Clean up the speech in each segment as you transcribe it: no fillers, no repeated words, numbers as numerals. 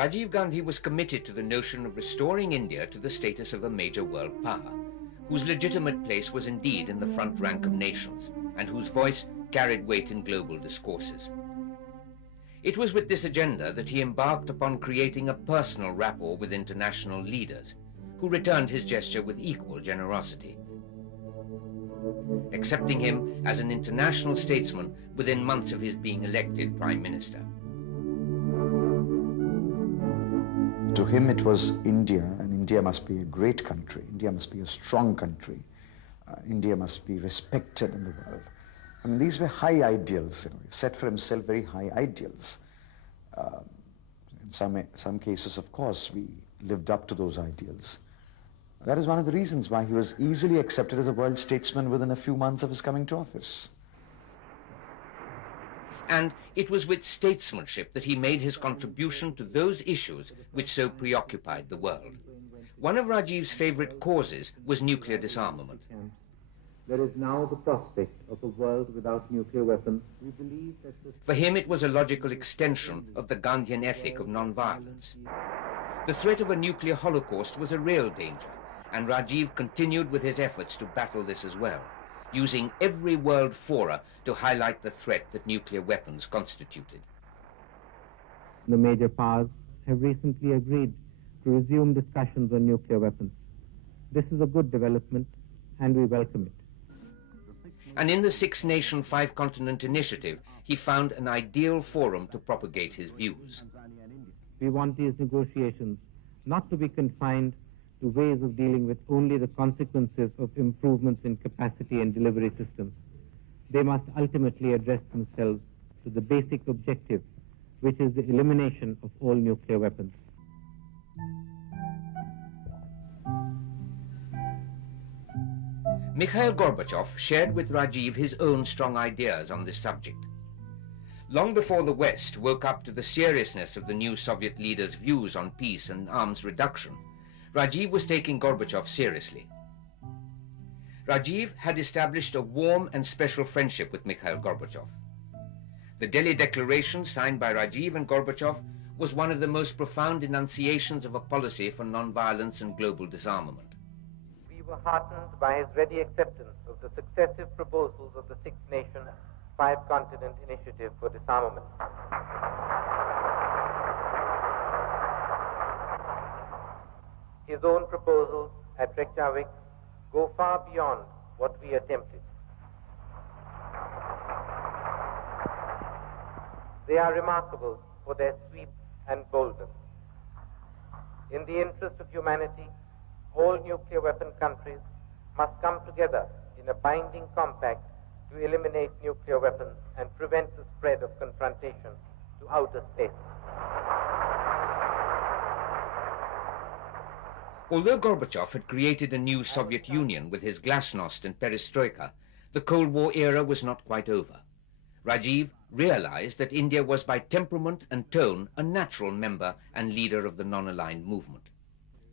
Rajiv Gandhi was committed to the notion of restoring India to the status of a major world power, whose legitimate place was indeed in the front rank of nations, and whose voice carried weight in global discourses. It was with this agenda that he embarked upon creating a personal rapport with international leaders, who returned his gesture with equal generosity, accepting him as an international statesman within months of his being elected Prime Minister. To him it was India, and India must be a great country. India must be a strong country. India must be respected in the world. I mean, these were high ideals. He set for himself very high ideals. In some cases, of course, we lived up to those ideals. That is one of the reasons why he was easily accepted as a world statesman within a few months of his coming to office. And it was with statesmanship that he made his contribution to those issues which so preoccupied the world. One of Rajiv's favorite causes was nuclear disarmament. There is now the prospect of a world without nuclear weapons. We believe that For him, it was a logical extension of the Gandhian ethic of non-violence. The threat of a nuclear holocaust was a real danger, and Rajiv continued with his efforts to battle this as well, using every world fora to highlight the threat that nuclear weapons constituted. the major powers have recently agreed to resume discussions on nuclear weapons. This is a good development, and we welcome it. And in the Six-Nation, Five-Continent Initiative, he found an ideal forum to propagate his views. We want these negotiations not to be confined to ways of dealing with only the consequences of improvements in capacity and delivery systems. They must ultimately address themselves to the basic objective, which is the elimination of all nuclear weapons. Mikhail Gorbachev shared with Rajiv his own strong ideas on this subject. Long before the West woke up to the seriousness of the new Soviet leader's views on peace and arms reduction, Rajiv was taking Gorbachev seriously. Rajiv had established a warm and special friendship with Mikhail Gorbachev. The Delhi Declaration signed by Rajiv and Gorbachev was one of the most profound enunciations of a policy for non-violence and global disarmament. We were heartened by his ready acceptance of the successive proposals of the Six-Nation, Five-Continent Initiative for Disarmament. His own proposals at Reykjavik go far beyond what we attempted. They are remarkable for their sweep and boldness. In the interest of humanity, all nuclear weapon countries must come together in a binding compact to eliminate nuclear weapons and prevent the spread of confrontation to outer space. Although Gorbachev had created a new Soviet Union with his glasnost and perestroika, the Cold War era was not quite over. Rajiv realized that India was by temperament and tone a natural member and leader of the non-aligned movement.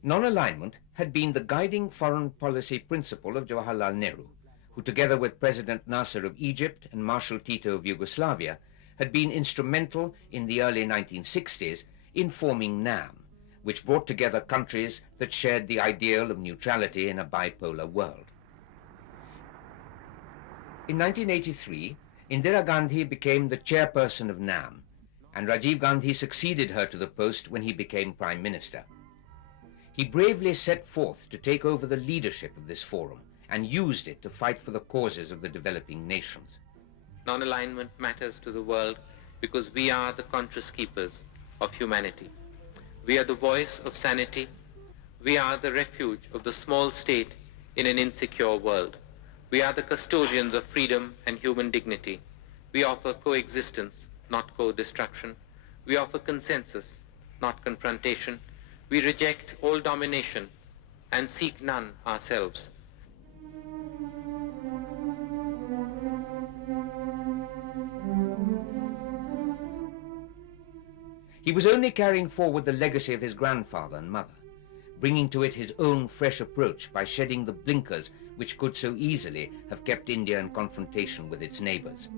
Non-alignment had been the guiding foreign policy principle of Jawaharlal Nehru, who together with President Nasser of Egypt and Marshal Tito of Yugoslavia had been instrumental in the early 1960s in forming NAM, which brought together countries that shared the ideal of neutrality in a bipolar world. In 1983, Indira Gandhi became the chairperson of NAM, and Rajiv Gandhi succeeded her to the post when he became Prime Minister. He bravely set forth to take over the leadership of this forum and used it to fight for the causes of the developing nations. Non-alignment matters to the world because we are the conscious keepers of humanity. We are the voice of sanity. We are the refuge of the small state in an insecure world. We are the custodians of freedom and human dignity. We offer coexistence, not co-destruction. We offer consensus, not confrontation. We reject all domination and seek none ourselves. He was only carrying forward the legacy of his grandfather and mother, bringing to it his own fresh approach by shedding the blinkers which could so easily have kept India in confrontation with its neighbors.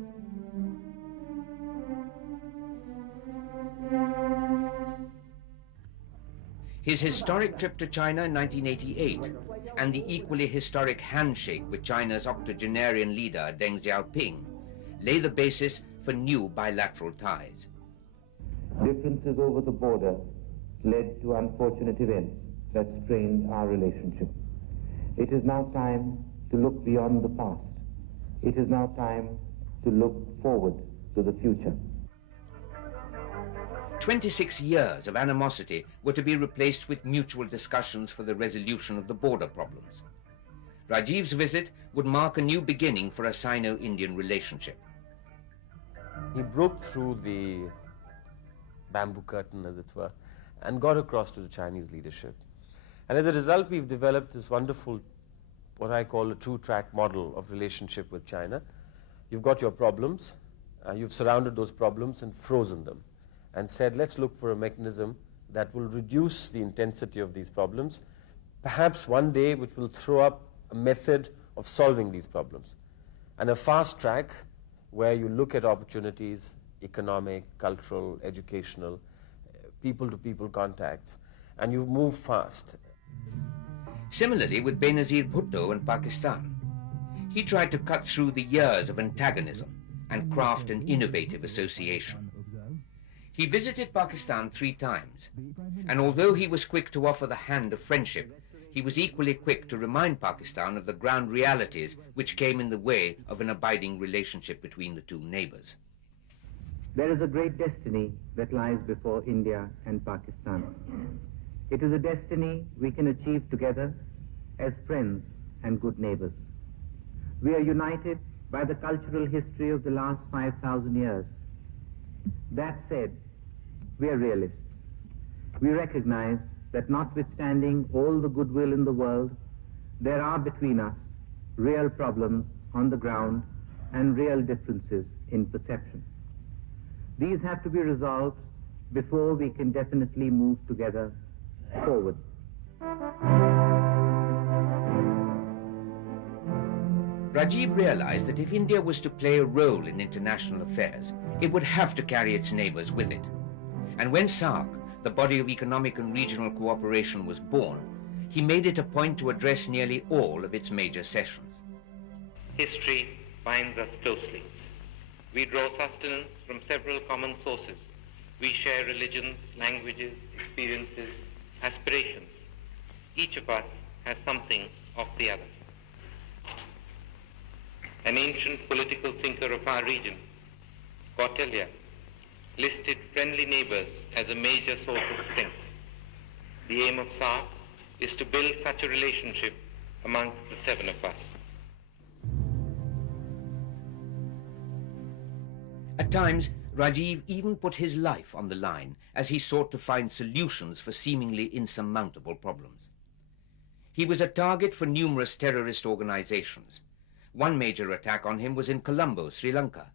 His historic trip to China in 1988 and the equally historic handshake with China's octogenarian leader Deng Xiaoping lay the basis for new bilateral ties. Differences over the border led to unfortunate events that strained our relationship. It is now time to look beyond the past. It is now time to look forward to the future. 26 years of animosity were to be replaced with mutual discussions for the resolution of the border problems. Rajiv's visit would mark a new beginning for a Sino-Indian relationship. He broke through the bamboo curtain, as it were, and got across to the Chinese leadership. And as a result, we've developed this wonderful, what I call a two-track model of relationship with China. You've got your problems, you've surrounded those problems and frozen them, and said, let's look for a mechanism that will reduce the intensity of these problems, perhaps one day which will throw up a method of solving these problems. And a fast track where you look at opportunities, economic, cultural, educational, people-to-people contacts, and you move fast. Similarly with Benazir Bhutto in Pakistan. He tried to cut through the years of antagonism and craft an innovative association. He visited Pakistan 3 times, and although he was quick to offer the hand of friendship, he was equally quick to remind Pakistan of the ground realities which came in the way of an abiding relationship between the two neighbors. There is a great destiny that lies before India and Pakistan. It is a destiny we can achieve together as friends and good neighbors. We are united by the cultural history of the last 5,000 years. That said, we are realists. We recognize that notwithstanding all the goodwill in the world, there are between us real problems on the ground and real differences in perception. These have to be resolved before we can definitely move together forward. Rajiv realized that if India was to play a role in international affairs, it would have to carry its neighbors with it. And when SAARC, the body of economic and regional cooperation, was born, he made it a point to address nearly all of its major sessions. History binds us closely. We draw sustenance from several common sources. We share religions, languages, experiences, aspirations. Each of us has something of the other. An ancient political thinker of our region, Kautilya, listed friendly neighbors as a major source of strength. The aim of SAARC is to build such a relationship amongst the 7 of us. At times, Rajiv even put his life on the line as he sought to find solutions for seemingly insurmountable problems. He was a target for numerous terrorist organizations. One major attack on him was in Colombo, Sri Lanka,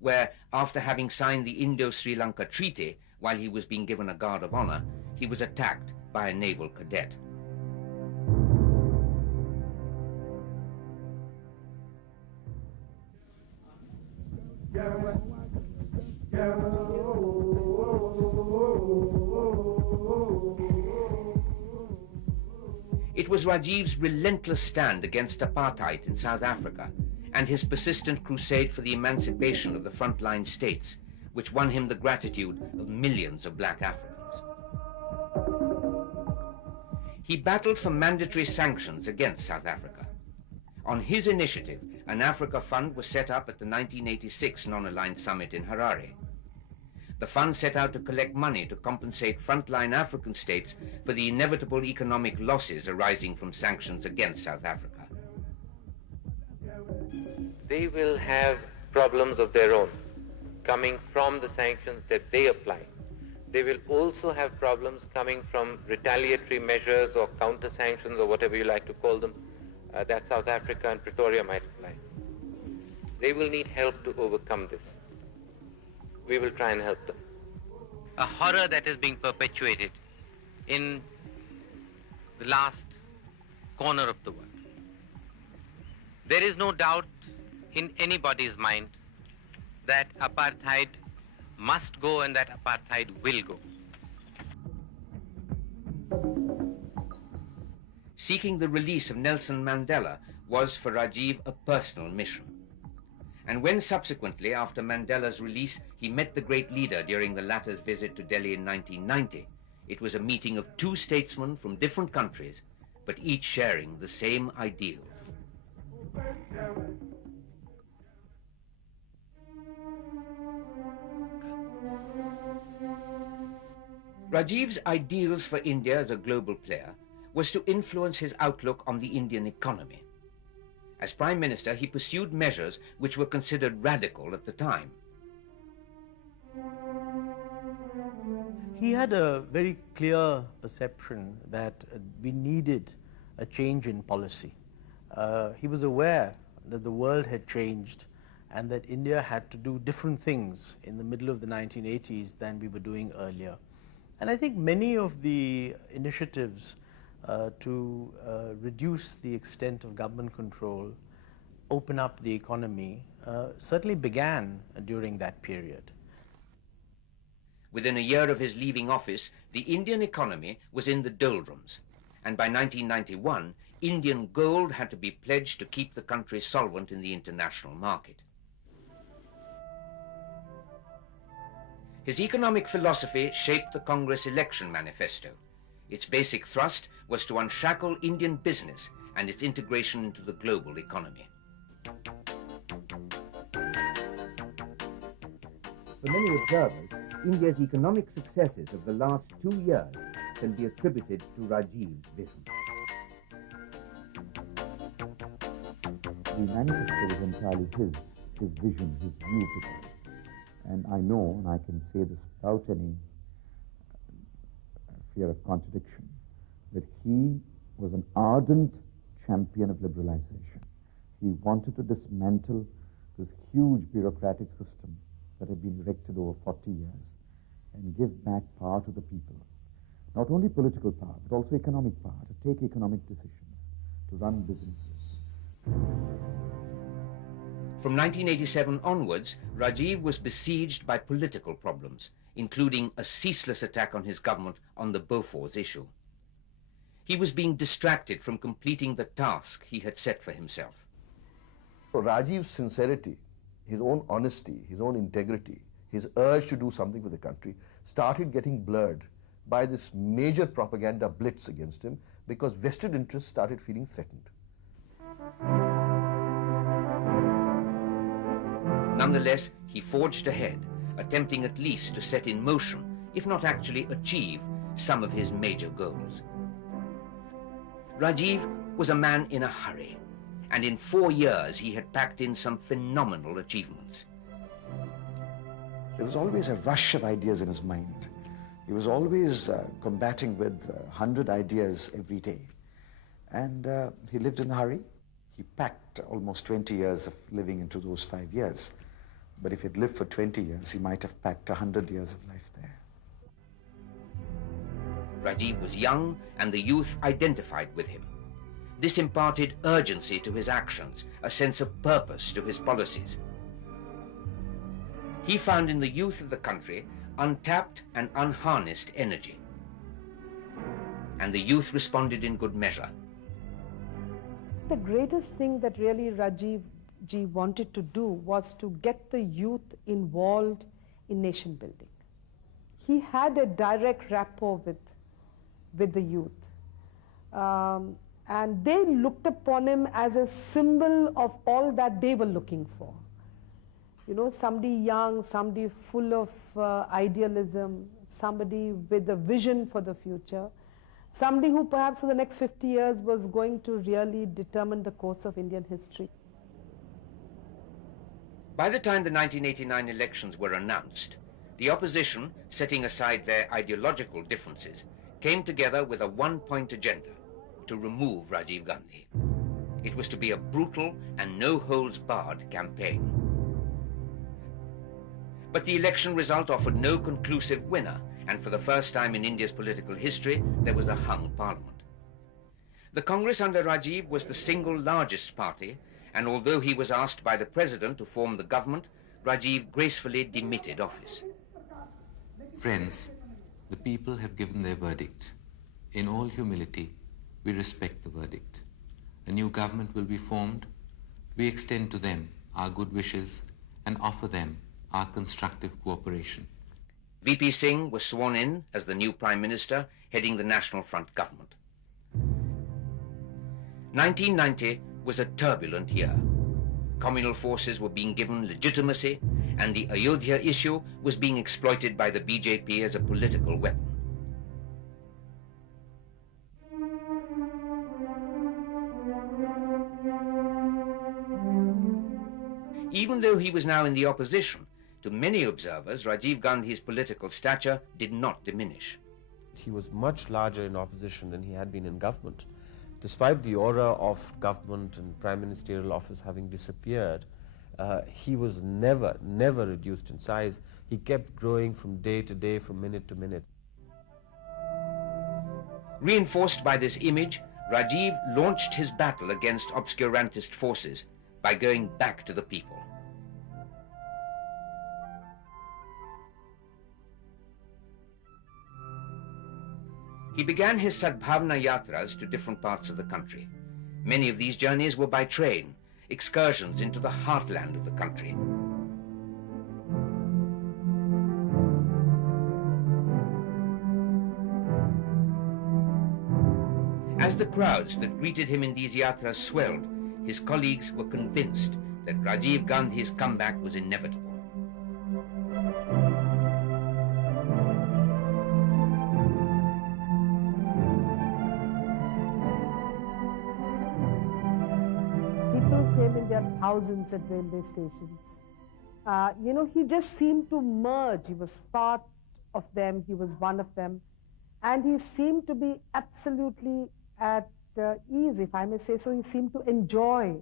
where, after having signed the Indo-Sri Lanka Treaty while he was being given a guard of honor, he was attacked by a naval cadet. It was Rajiv's relentless stand against apartheid in South Africa and his persistent crusade for the emancipation of the frontline states which won him the gratitude of millions of black Africans. He battled for mandatory sanctions against South Africa. On his initiative, an Africa Fund was set up at the 1986 Non-Aligned Summit in Harare. The fund set out to collect money to compensate frontline African states for the inevitable economic losses arising from sanctions against South Africa. They will have problems of their own coming from the sanctions that they apply. They will also have problems coming from retaliatory measures or counter-sanctions or whatever you like to call them that South Africa and Pretoria might apply. They will need help to overcome this. We will try and help them. A horror that is being perpetuated in the last corner of the world. There is no doubt in anybody's mind that apartheid must go and that apartheid will go. Seeking the release of Nelson Mandela was for Rajiv a personal mission. And when subsequently, after Mandela's release, he met the great leader during the latter's visit to Delhi in 1990, it was a meeting of two statesmen from different countries, but each sharing the same ideals. Rajiv's ideals for India as a global player was to influence his outlook on the Indian economy. As Prime Minister, he pursued measures which were considered radical at the time. He had a very clear perception that we needed a change in policy. He was aware that the world had changed and that India had to do different things in the middle of the 1980s than we were doing earlier. And I think many of the initiatives to reduce the extent of government control, open up the economy, certainly began during that period. Within a year of his leaving office, the Indian economy was in the doldrums, and by 1991, Indian gold had to be pledged to keep the country solvent in the international market. His economic philosophy shaped the Congress election manifesto. Its basic thrust was to unshackle Indian business and its integration into the global economy. For many observers, India's economic successes of the last 2 years can be attributed to Rajiv's vision. The manifesto was entirely his vision, his view to it. And I know, and I can say this without any fear of contradiction, that he was an ardent champion of liberalization. He wanted to dismantle this huge bureaucratic system that had been erected over 40 years and give back power to the people. Not only political power, but also economic power, to take economic decisions, to run businesses. From 1987 onwards, Rajiv was besieged by political problems, including a ceaseless attack on his government on the Bofors issue. He was being distracted from completing the task he had set for himself. So Rajiv's sincerity, his own honesty, his own integrity, his urge to do something for the country started getting blurred by this major propaganda blitz against him because vested interests started feeling threatened. Nonetheless, he forged ahead, attempting at least to set in motion, if not actually achieve, some of his major goals. Rajiv was a man in a hurry, and in 4 years he had packed in some phenomenal achievements. There was always a rush of ideas in his mind. He was always combating with 100 ideas every day. And he lived in a hurry. He packed almost 20 years of living into those 5 years. But if he'd lived for 20 years, he might have packed 100 years of life there. Rajiv was young, and the youth identified with him. This imparted urgency to his actions, a sense of purpose to his policies. He found in the youth of the country untapped and unharnessed energy. And the youth responded in good measure. The greatest thing that really Rajiv ji wanted to do was to get the youth involved in nation building. He had a direct rapport with the youth. And they looked upon him as a symbol of all that they were looking for. You know, somebody young, somebody full of idealism, somebody with a vision for the future, somebody who perhaps for the next 50 years was going to really determine the course of Indian history. By the time the 1989 elections were announced, the opposition, setting aside their ideological differences, came together with a one-point agenda: to remove Rajiv Gandhi. It was to be a brutal and no-holds-barred campaign. But the election result offered no conclusive winner, and for the first time in India's political history, there was a hung parliament. The Congress under Rajiv was the single largest party, and although he was asked by the president to form the government, Rajiv gracefully demitted office. Friends, the people have given their verdict. In all humility, we respect the verdict. A new government will be formed. We extend to them our good wishes and offer them our constructive cooperation. VP Singh was sworn in as the new Prime Minister heading the National Front government. 1990 was a turbulent year. Communal forces were being given legitimacy, and the Ayodhya issue was being exploited by the BJP as a political weapon. Even though he was now in the opposition, to many observers, Rajiv Gandhi's political stature did not diminish. He was much larger in opposition than he had been in government. Despite the aura of government and prime ministerial office having disappeared, he was never reduced in size. He kept growing from day to day, from minute to minute. Reinforced by this image, Rajiv launched his battle against obscurantist forces by going back to the people. He began his Sadbhavna Yatras to different parts of the country. Many of these journeys were by train, excursions into the heartland of the country. As the crowds that greeted him in these yatras swelled, his colleagues were convinced that Rajiv Gandhi's comeback was inevitable. People came in their thousands at railway stations. He just seemed to merge. He was part of them, he was one of them, and he seemed to be absolutely at ease, if I may say so. He seemed to enjoy,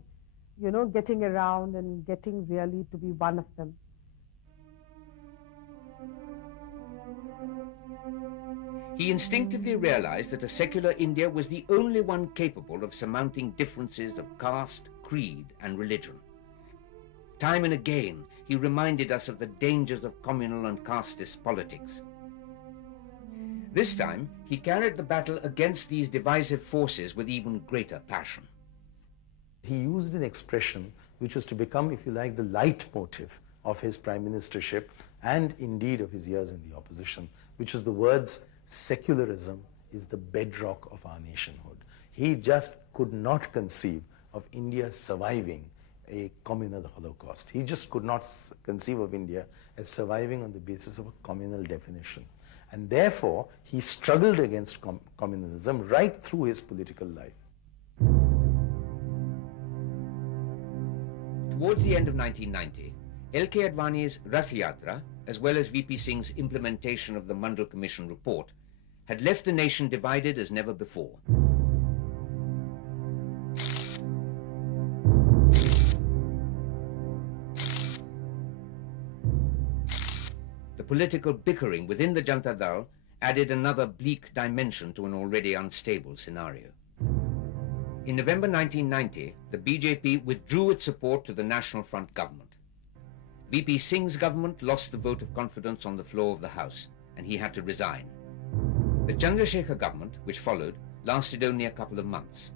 getting around and getting really to be one of them. He instinctively realized that a secular India was the only one capable of surmounting differences of caste, creed, and religion. Time and again, he reminded us of the dangers of communal and casteist politics. This time, he carried the battle against these divisive forces with even greater passion. He used an expression which was to become, if you like, the leitmotif of his prime ministership and indeed of his years in the opposition, which was the words, "Secularism is the bedrock of our nationhood." He just could not conceive of India surviving a communal holocaust. He just could not conceive of India as surviving on the basis of a communal definition. And therefore, he struggled against communalism right through his political life. Towards the end of 1990, L.K. Advani's Rath Yatra, as well as VP Singh's implementation of the Mandal Commission report, had left the nation divided as never before. The political bickering within the Janata Dal added another bleak dimension to an already unstable scenario. In November 1990, the BJP withdrew its support to the National Front government. VP Singh's government lost the vote of confidence on the floor of the House, and he had to resign. The Chandrasekhar government, which followed, lasted only a couple of months,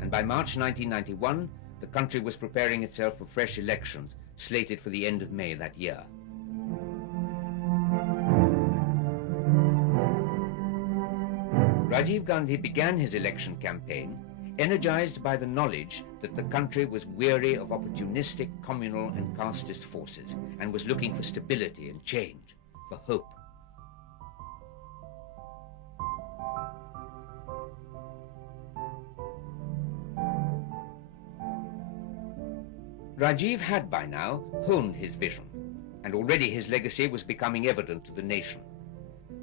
and by March 1991, the country was preparing itself for fresh elections, slated for the end of May that year. Rajiv Gandhi began his election campaign energized by the knowledge that the country was weary of opportunistic communal and casteist forces and was looking for stability and change, for hope. Rajiv had by now honed his vision, and already his legacy was becoming evident to the nation.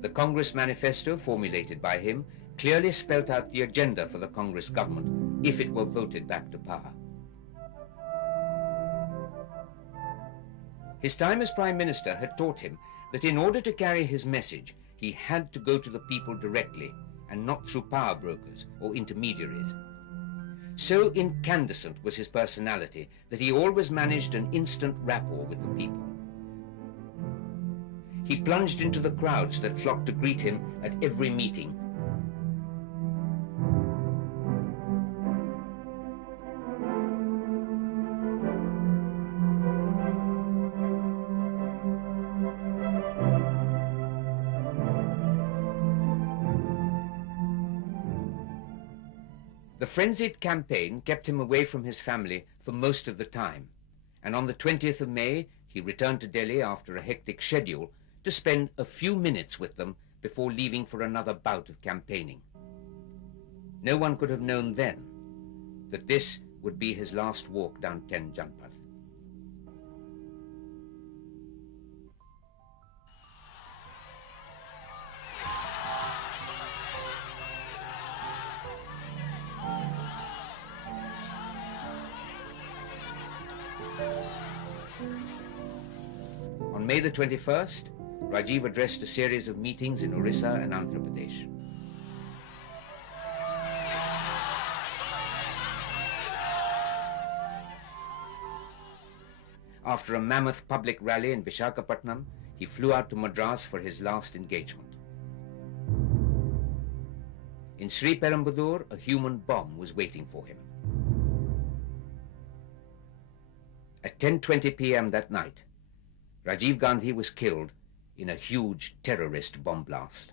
The Congress manifesto formulated by him clearly spelt out the agenda for the Congress government if it were voted back to power. His time as Prime Minister had taught him that in order to carry his message, he had to go to the people directly and not through power brokers or intermediaries. So incandescent was his personality that he always managed an instant rapport with the people. He plunged into the crowds that flocked to greet him at every meeting. The frenzied campaign kept him away from his family for most of the time, and on the 20th of May, he returned to Delhi after a hectic schedule to spend a few minutes with them before leaving for another bout of campaigning. No one could have known then that this would be his last walk down 10 Janpath. On May the 21st, Rajiv addressed a series of meetings in Orissa and Andhra Pradesh. After a mammoth public rally in Visakhapatnam, he flew out to Madras for his last engagement. In Sri Perumbudur, a human bomb was waiting for him. At 10:20 p.m. that night, Rajiv Gandhi was killed in a huge terrorist bomb blast.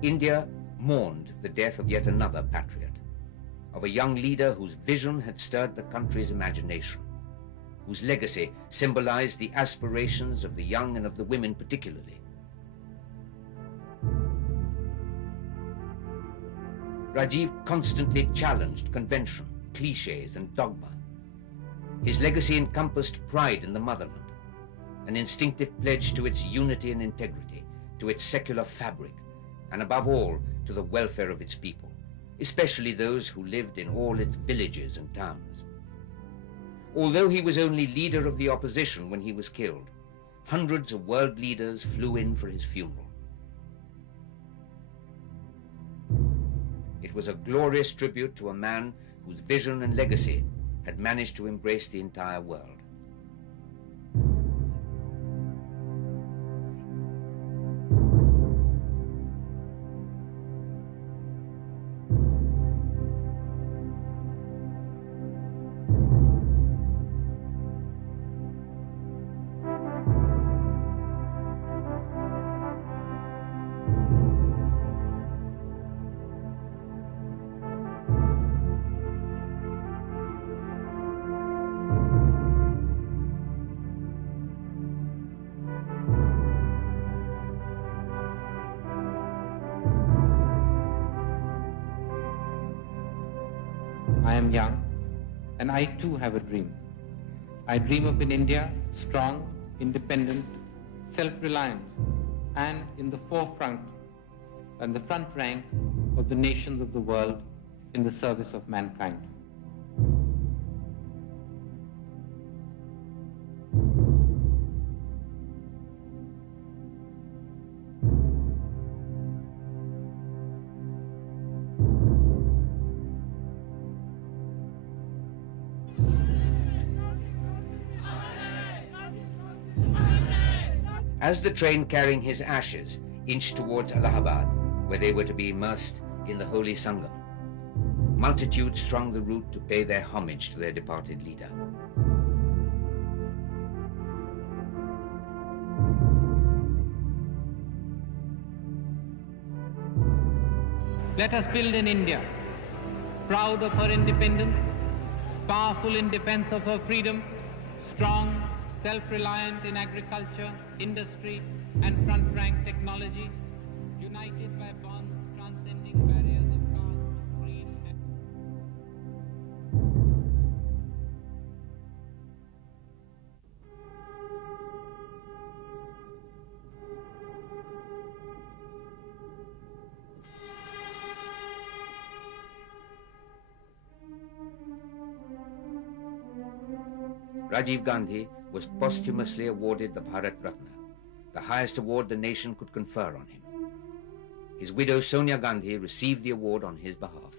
India mourned the death of yet another patriot, of a young leader whose vision had stirred the country's imagination, whose legacy symbolized the aspirations of the young and of the women particularly. Rajiv constantly challenged convention, cliches, and dogma. His legacy encompassed pride in the motherland, an instinctive pledge to its unity and integrity, to its secular fabric, and above all, to the welfare of its people, especially those who lived in all its villages and towns. Although he was only leader of the opposition when he was killed, hundreds of world leaders flew in for his funeral. It was a glorious tribute to a man whose vision and legacy had managed to embrace the entire world. I am young, and I too have a dream. I dream of an India strong, independent, self-reliant, and in the forefront and the front rank of the nations of the world in the service of mankind. As the train carrying his ashes inched towards Allahabad, where they were to be immersed in the holy Sangam, multitudes thronged the route to pay their homage to their departed leader. Let us build an India, proud of her independence, powerful in defense of her freedom, strong, self-reliant in agriculture, industry, and front-rank technology, united by bonds transcending barriers of caste, creed, and... Rajiv Gandhi was posthumously awarded the Bharat Ratna, the highest award the nation could confer on him. His widow Sonia Gandhi received the award on his behalf.